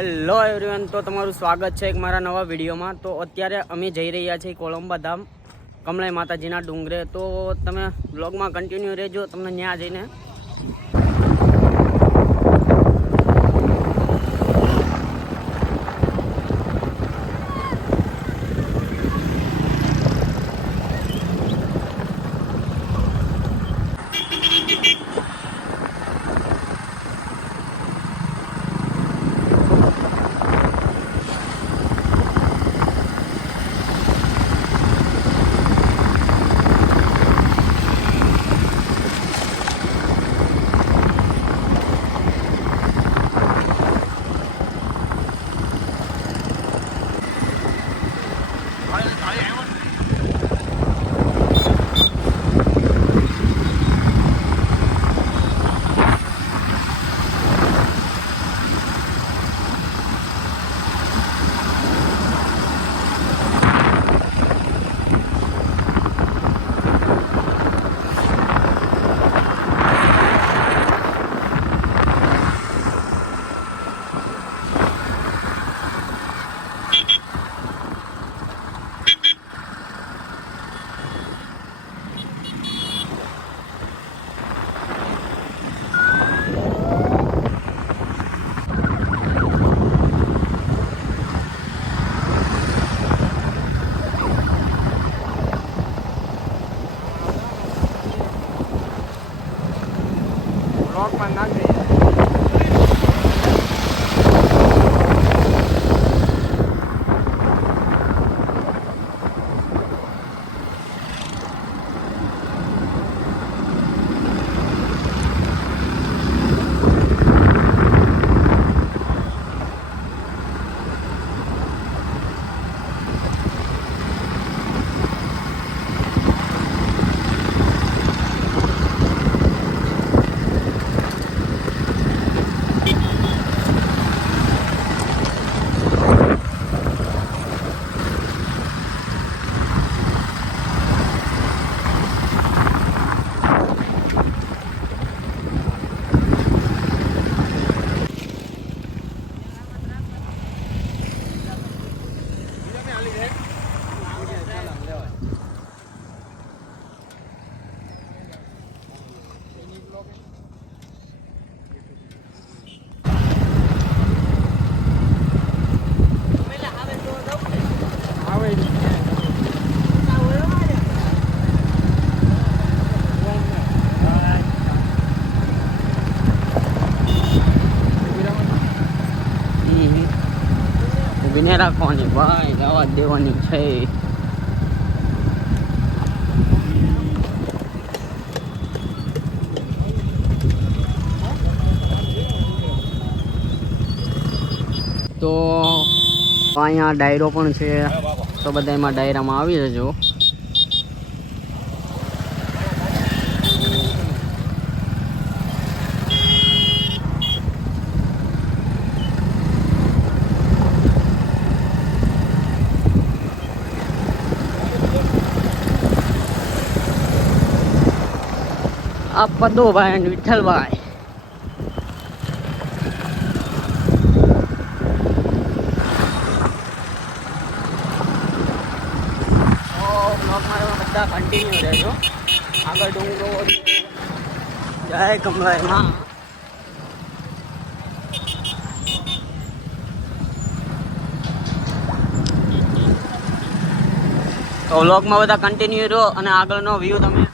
Hello everyone તો તમારું સ્વાગત છે એક મારા નવા વિડીયોમાં. તો અત્યારે અમે જઈ રહ્યા છીએ કોલંબા ધામ, કમલાઈ માતાજીના ડુંગરે. તો તમે બ્લોગમાં કન્ટિન્યુ રહેજો, તમને ત્યાં જઈને ઊભીને રાખવાની, ભાઈ, જવા દેવાની છે. તો અહીંયા ડાયરો પણ છે. તો બધા એમાં ડાયરામાં આવી જજો. આ પદોભાઈ અને વિઠ્ઠલભાઈ બધા કન્ટિન્યુ રહેજો આગળ ડુંગરો જય કમલાઈ માં તો વ્લોગમાં બધા કન્ટિન્યુ રહો અને આગળનો વ્યૂ તમે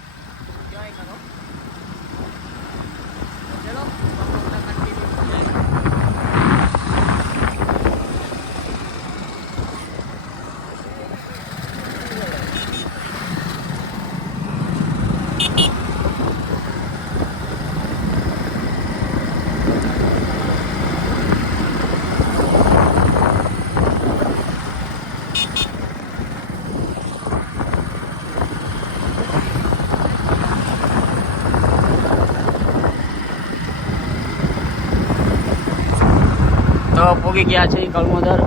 પોગી ગયા છે કળમોદર.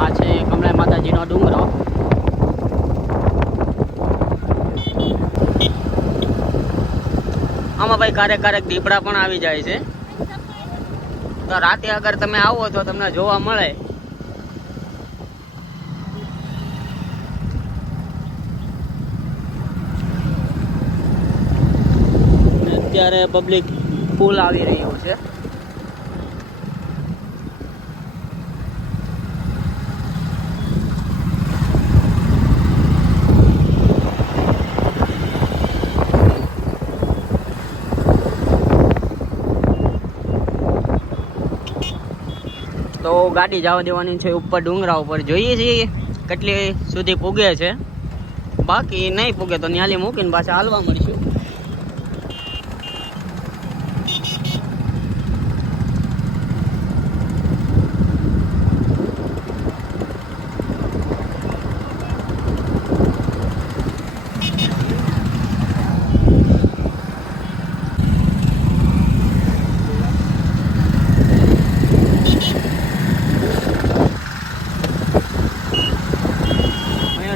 આ છે કમળા માતાજીનો ડુંગરો. આમાં ભાઈ ક્યારેક ક્યારેક દીપડા પણ આવી જાય છે. તો રાતે અગર તમે આવો તો તમને જોવા મળે. અત્યારે પબ્લિક ફૂલ આવી રહ્યું છે. તો ગાડી જવા દેવાની છે ઉપર ડુંગરા ઉપર. જોઈએ છીએ કેટલી સુધી પૂગે છે. બાકી નહીં પૂગે તો ન્યાલી મૂકીને પાછા હાલવા મળીશું.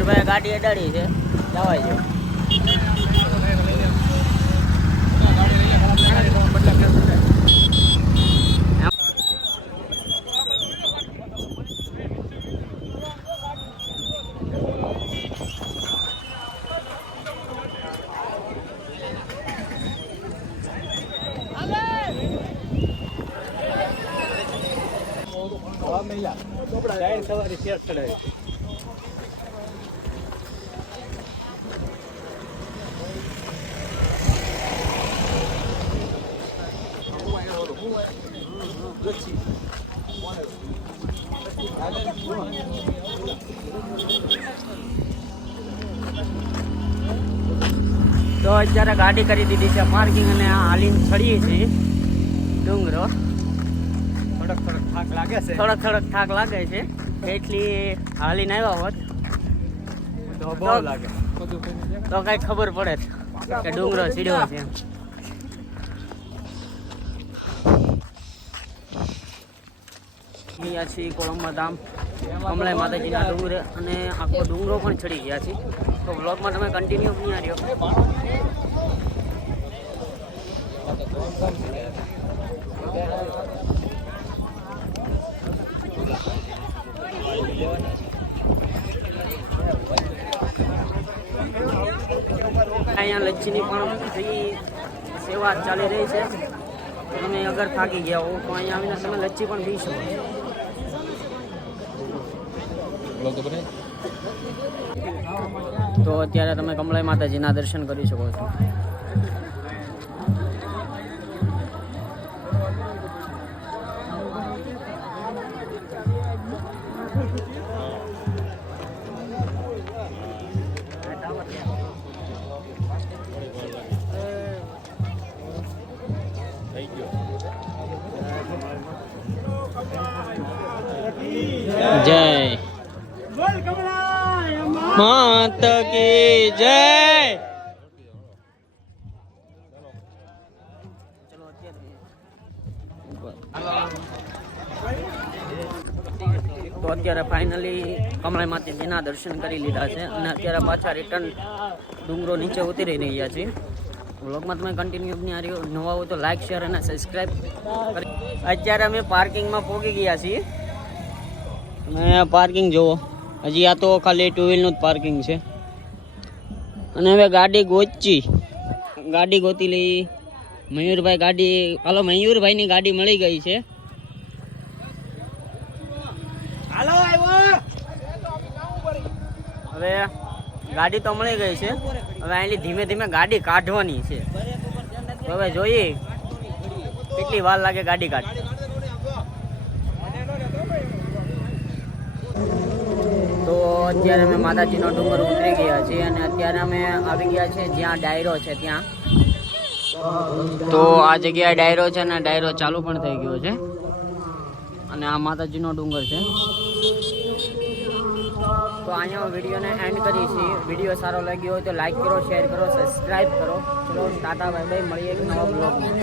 મયુરભાઈ ગાડી અડાડી છે. જવાય છે. સવારી શેર ચડાય તો અત્યારે ગાડી કરી દીધી છે પાર્કિંગ અને હાલીને ચડીએ છીએ. ડુંગરો. થોડોક થોડોક થાક લાગે છે. થોડોક થોડોક થાક લાગે છે. એટલી હાલીને આવ્યા હોત. તો બહુ લાગે. તો કઈ ખબર પડે કે ડુંગરો સીડ્યો છે. ગયા છીએ કોળંબા ધામ કમળાઈ માતાજીના ડુંગરે અને આખો ડુંગરો પણ ચડી ગયા છે તો બ્લોગમાં તમે કન્ટિન્યુ ક્યાં રહ્યો. અહીંયા લચ્છીની પણ સેવા ચાલી રહી છે. તમે અગર થાકી ગયા હો, તો અહીંયા આવીને તમે લચ્છી પણ પી શકો તો અત્યારે તમે કમલાઈ માતાજીના દર્શન કરી શકો છો. જય. માત કી જય. તો અત્યારે ફાઇનલી કમળાઈ માતાજીના દર્શન કરી લીધા છે અને અત્યારે પાછા રિટર્ન ડુંગરો નીચે ઉતરી રહ્યા છીએ વ્લોગમાં તમે કન્ટિન્યુ બની રહ્યો. નવા હોય તો લાઈક શેર અને સબસ્ક્રાઈબ કરી અત્યારે અમે પાર્કિંગમાં પહોંચી ગયા છીએ. અને પાર્કિંગ જુઓ હજી આ તો ખાલી ટુ વ્હીલનું જ પાર્કિંગ છે. અને હવે ગાડી ગોચી ગાડી ગોતી લઈ મયુરભાઈ ગાડી, હાલો મયુરભાઈની ગાડી મળી ગઈ છે. હવે ગાડી તો મળી ગઈ છે. હવે અહીંથી ધીમે ધીમે ગાડી કાઢવાની છે. હવે જોઈએ કેટલી વાર લાગે ગાડી કાઢ અત્યારે અમે માતાજીનો ડુંગર ઉતરી ગયા છીએ અને અત્યારે અમે આવી ગયા છે જ્યાં ડાયરો છે ત્યાં. તો આ જગ્યાએ ડાયરો છે ને ડાયરો ચાલુ પણ થઈ ગયો છે. અને આ માતાજીનો ડુંગર છે. તો અહીંયા વિડીયોને એન્ડ કરી છીએ વીડિયો સારો લાગ્યો હોય તો લાઈક કરો શેર કરો સબસ્ક્રાઈબ કરો. ચલો, ટાટા બાય બાય મળીએ એક નવા બ્લોગમાં